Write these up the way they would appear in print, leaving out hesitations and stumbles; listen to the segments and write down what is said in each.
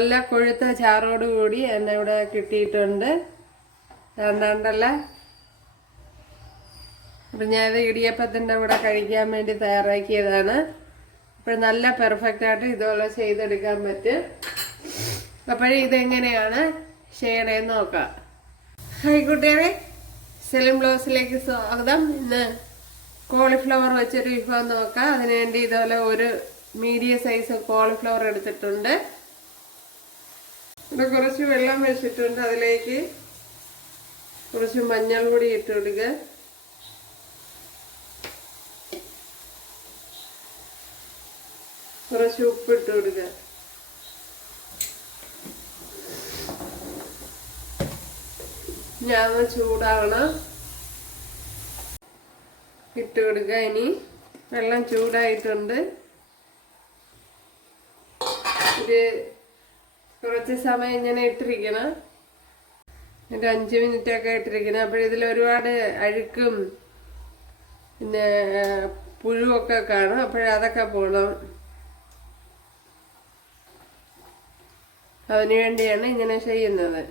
നല്ല കൊഴുത്ത ചാറോട് കൂടി എന്നെ ഇവിടെ കിട്ടിയിട്ടുണ്ട്. രണ്ടാണ്ടല്ല. അപ്പം ഞാനത് ഇടിയപ്പത്തിൻ്റെ കൂടെ കഴിക്കാൻ വേണ്ടി തയ്യാറാക്കിയതാണ്. അപ്പോൾ നല്ല പെർഫെക്റ്റായിട്ട് ഇതുപോലെ ചെയ്തെടുക്കാൻ പറ്റും. അപ്പോഴേ ഇതെങ്ങനെയാണ് ചെയ്യണേന്ന് നോക്കാം. ഹായ് കൂട്ടുകാരെ, സെലിം ബ്ലോഗ്സിലേക്ക് സ്വാഗതം. ഇന്ന് കോളിഫ്ലവർ വെച്ചൊരു വിഭവം നോക്കാം. അതിനുവേണ്ടി ഇതുപോലെ ഒരു മീഡിയം സൈസ് കോളിഫ്ലവർ എടുത്തിട്ടുണ്ട്. ഇവിടെ കുറച്ച് വെള്ളം വെച്ചിട്ടുണ്ട്. അതിലേക്ക് കുറച്ച് മഞ്ഞൾ പൊടി ഇട്ട് കൊടുക്കുക. കുറച്ച് ഉപ്പ് ഇട്ട് കൊടുക്കുക. ഞാൻ ചൂടാവണം. ഇട്ട് കൊടുക്കുക. ഇനി വെള്ളം ചൂടായിട്ടുണ്ട്. ഇത് കുറച്ച് സമയം ഇങ്ങനെ ഇട്ടിരിക്കണം. ഒരു 5 മിനിറ്റൊക്കെ ഇട്ടിരിക്കണം. അപ്പോഴിതിൽ ഒരുപാട് അഴുക്കും പിന്നെ പുഴുവൊക്കെ കാണും. അപ്പോഴതൊക്കെ പോകണം. അതിനു വേണ്ടിയാണ് ഇങ്ങനെ ചെയ്യുന്നത്.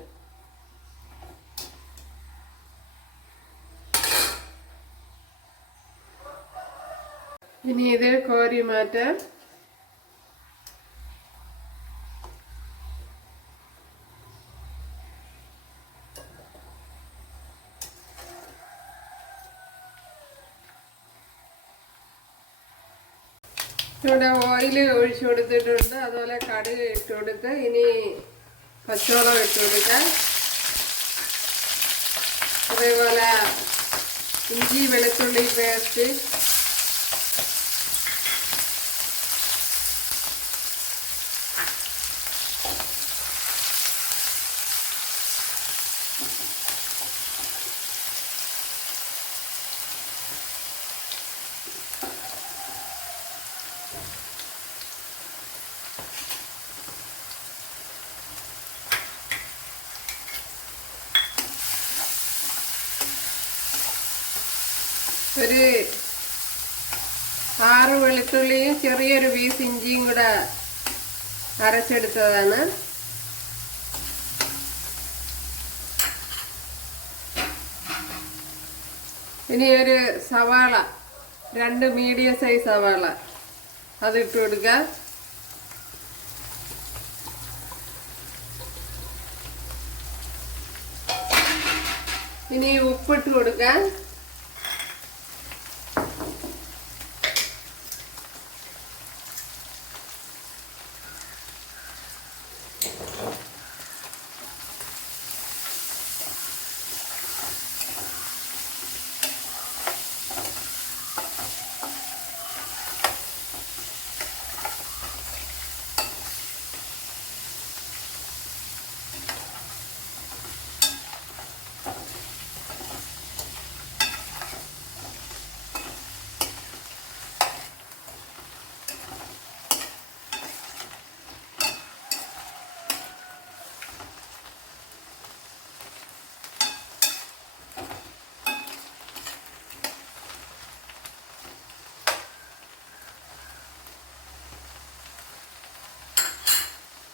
ഇനി ഇത് കോരി മാറ്റാം. ഇവിടെ ഓയിൽ ഒഴിച്ചു കൊടുത്തിട്ടുണ്ട്. അതുപോലെ കടുക് ഇട്ട് കൊടുത്ത് ഇനി പച്ചമുളക് ഇട്ട് കൊടുക്കാം. അതേപോലെ ഇഞ്ചി വെളുത്തുള്ളി പേസ്റ്റ്, ഒരു 6 വെളുത്തുള്ളിയും ചെറിയൊരു പീസ് ഇഞ്ചിയും കൂടെ അരച്ചെടുത്തതാണ്. ഇനി ഒരു സവാള, 2 മീഡിയം സൈസ് സവാള അതിട്ട് കൊടുക്കുക. ഇനി ഉപ്പിട്ട് കൊടുക്കുക.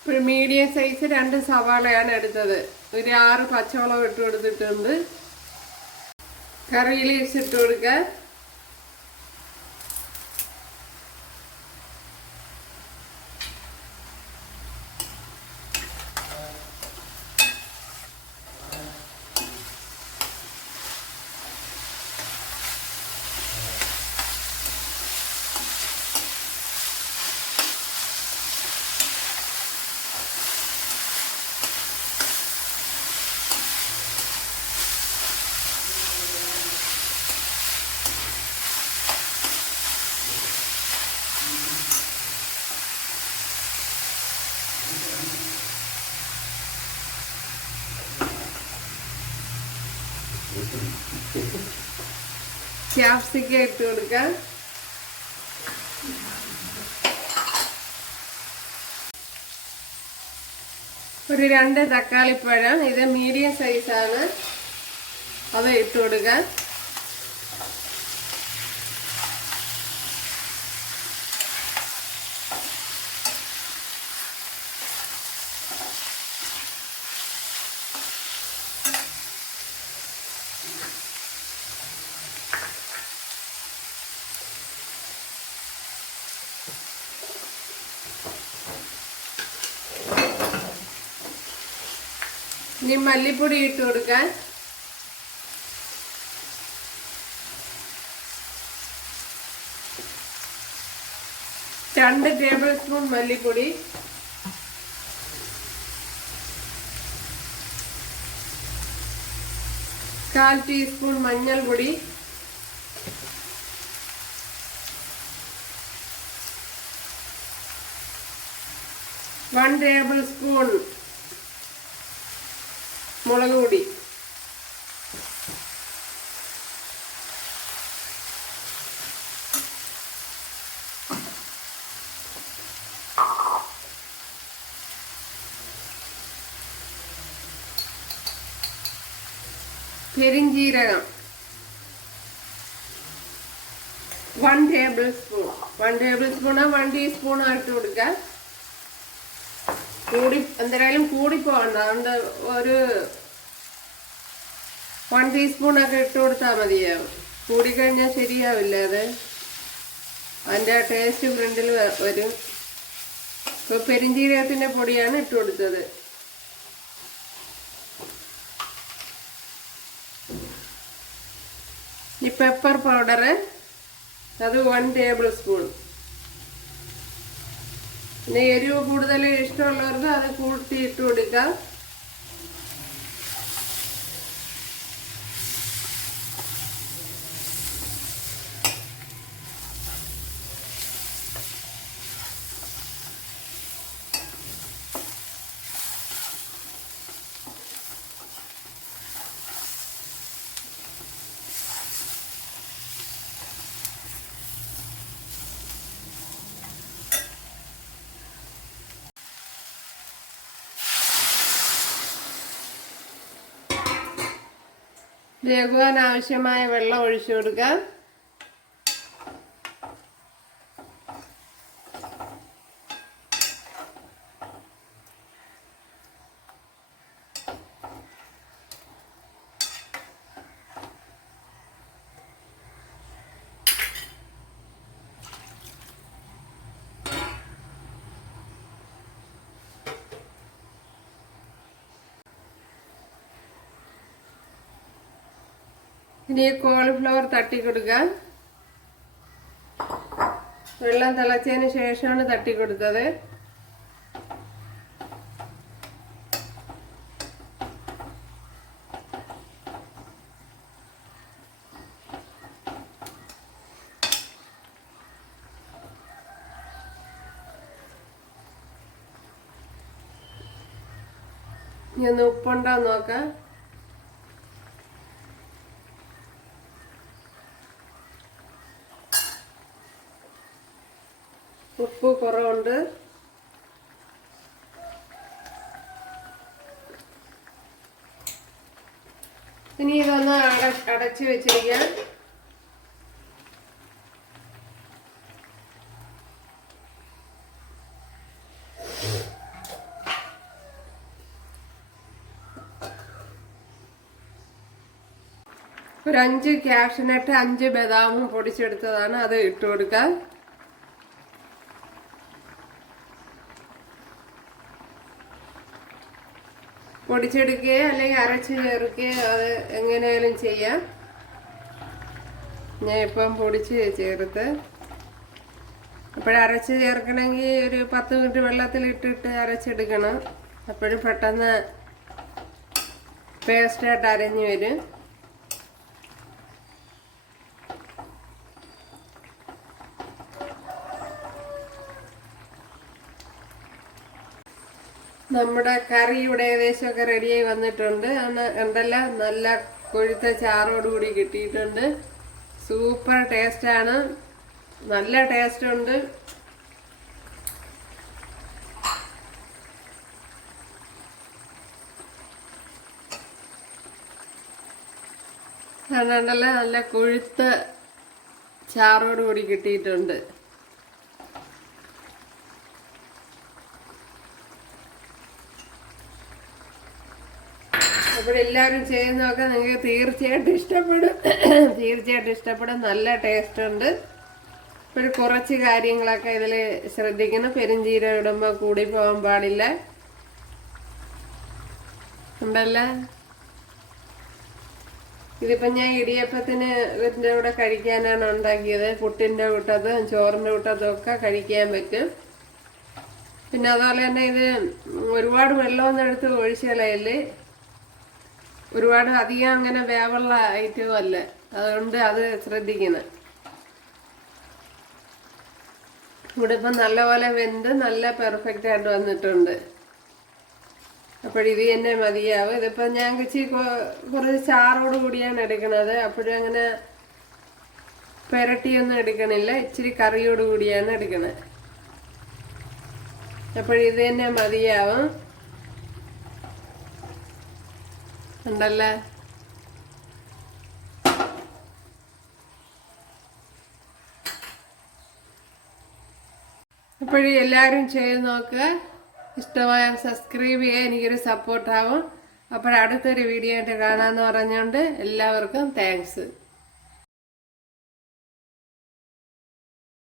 ഒരു മീഡിയം സൈസ് 2 സവാളയാണ് എടുത്തത്. ഒരു 6 പച്ചമുളക് ഇട്ട് കൊടുത്തിട്ടുണ്ട്. കറി ലീവ്സ് ഇട്ട് കൊടുക്കുക. ക്യാപ്സിക്കം ഇട്ട് കൊടുക്കാം. ഒരു 2 തക്കാളിപ്പഴം, ഇത് മീഡിയം സൈസാണ്, അത് ഇട്ട് കൊടുക്കാം. ഇനി മല്ലിപ്പൊടി ഇട്ട് കൊടുക്കാൻ. രണ്ട് ടേബിൾ സ്പൂൺ മല്ലിപ്പൊടി, 1/4 ടീസ്പൂൺ മഞ്ഞൾപ്പൊടി, 1 ടേബിൾ സ്പൂൺ മുളക് പൊടി, പെരിഞ്ജീരകം 1 ടേബിൾ സ്പൂൺ. 1 ടേബിൾ സ്പൂണോ 1 ടീസ്പൂണോ ഇട്ട് കൊടുക്കുക. എന്തായാലും കൂടിപ്പോകണ്ട, അതുകൊണ്ട് ഒരു 1 ടീസ്പൂണൊക്കെ ഇട്ട് കൊടുത്താൽ മതിയാവും. കൂടിക്കഴിഞ്ഞാൽ ശരിയാവില്ല, അതിൻ്റെ ടേസ്റ്റ് ഫ്രണ്ടിൽ വരും. ഇപ്പോൾ പെരിഞ്ജീരകത്തിൻ്റെ പൊടിയാണ് ഇട്ട് കൊടുത്തത്. ഈ പെപ്പർ പൗഡർ അത് 1 ടേബിൾ സ്പൂൺ. പിന്നെ എരിവ് കൂടുതൽ ഇഷ്ടമുള്ളവർക്ക് അത് കൂട്ടി ഇട്ട് കൊടുക്കാം. വേകുവാൻ ആവശ്യമായ വെള്ളം ഒഴിച്ചു കൊടുക്കാം. ഇനി കോളിഫ്ലവർ തട്ടി കൊടുക്കാം. വെള്ളം തിളച്ചതിന് ശേഷമാണ് തട്ടി കൊടുത്തത്. ഇനി ഒന്ന് ഉപ്പുണ്ടോ നോക്കാം. ഉപ്പ് കുറവുണ്ട്. ഇനി ഇതൊന്ന് അടച്ചു വെച്ചിരിക്കാം. ഒരു 5 കാഷ്യൂനട്ട് 5 ബദാമും പൊടിച്ചെടുത്തതാണ്, അത് ഇട്ട് കൊടുക്കാം. പൊടിച്ചെടുക്കുകയോ അല്ലെങ്കിൽ അരച്ച് ചേർക്കുകയോ അത് എങ്ങനെയാലും ചെയ്യാം. ഞാൻ ഇപ്പം പൊടിച്ച് ചേർത്ത്. അപ്പോഴരച്ച് ചേർക്കണമെങ്കിൽ ഒരു 10 മിനിറ്റ് വെള്ളത്തിലിട്ടിട്ട് അരച്ചെടുക്കണം. അപ്പോഴും പെട്ടെന്ന് പേസ്റ്റായിട്ട് അരഞ്ഞു വരും. നമ്മുടെ കറി ഇവിടെ ഏകദേശമൊക്കെ റെഡിയായി വന്നിട്ടുണ്ട്. ഉണ്ടല്ലോ, നല്ല കൊഴുത്ത ചാറോടുകൂടി കിട്ടിയിട്ടുണ്ട്. സൂപ്പർ ടേസ്റ്റാണ്, നല്ല ടേസ്റ്റ് ഉണ്ട്. ഉണ്ടല്ലോ, നല്ല കൊഴുത്ത ചാറോടുകൂടി കിട്ടിയിട്ടുണ്ട്. അപ്പോൾ എല്ലാവരും ചെയ്യുന്നതൊക്കെ നിങ്ങൾക്ക് തീർച്ചയായിട്ടും ഇഷ്ടപ്പെടും. നല്ല ടേസ്റ്റ് ഉണ്ട്. ഇപ്പോൾ കുറച്ച് കാര്യങ്ങളൊക്കെ ഇതിൽ ശ്രദ്ധിക്കണം. പെരുംജീരകം ഇടുമ്പോൾ കൂടി പോകാൻ പാടില്ല. ഉണ്ടല്ലേ. ഇതിപ്പം ഞാൻ ഇടിയപ്പത്തിന് ഇതിൻ്റെ കൂടെ കഴിക്കാനാണ് ഉണ്ടാക്കിയത്. പുട്ടിൻ്റെ കൂട്ടതും ചോറിൻ്റെ കൂട്ടതും ഒക്കെ കഴിക്കാൻ പറ്റും. പിന്നെ അതുപോലെ തന്നെ ഇത് ഒരുപാട് വെള്ളമൊന്നും എടുത്ത് ഒഴിച്ചാലേ ഒരുപാട് അധികം അങ്ങനെ വേവുള്ള ഐറ്റവും അല്ല, അതുകൊണ്ട് അത് ശ്രദ്ധിക്കണം. ഇവിടെ ഇപ്പം നല്ലപോലെ വെന്ത് നല്ല പെർഫെക്റ്റ് ആയിട്ട് വന്നിട്ടുണ്ട്. അപ്പോഴിത് തന്നെ മതിയാവും. ഇതിപ്പോൾ ഞാൻ കുറച്ച് ചാറോട് കൂടിയാണ് എടുക്കണത്. അപ്പോഴും അങ്ങനെ പെരട്ടിയൊന്നും എടുക്കണില്ല, ഇച്ചിരി കറിയോട് കൂടിയാണ് എടുക്കണത്. അപ്പോഴിത് തന്നെ മതിയാവും. ഉണ്ടല്ലേ. അപ്പോഴും എല്ലാവരും ചെയ്ത് നോക്കുക. ഇഷ്ടമായ സബ്സ്ക്രൈബ് ചെയ്യുക, എനിക്കൊരു സപ്പോർട്ടാവും. അപ്പോഴടുത്തൊരു വീഡിയോ ആയിട്ട് കാണാമെന്ന് പറഞ്ഞുകൊണ്ട് എല്ലാവർക്കും താങ്ക്സ്.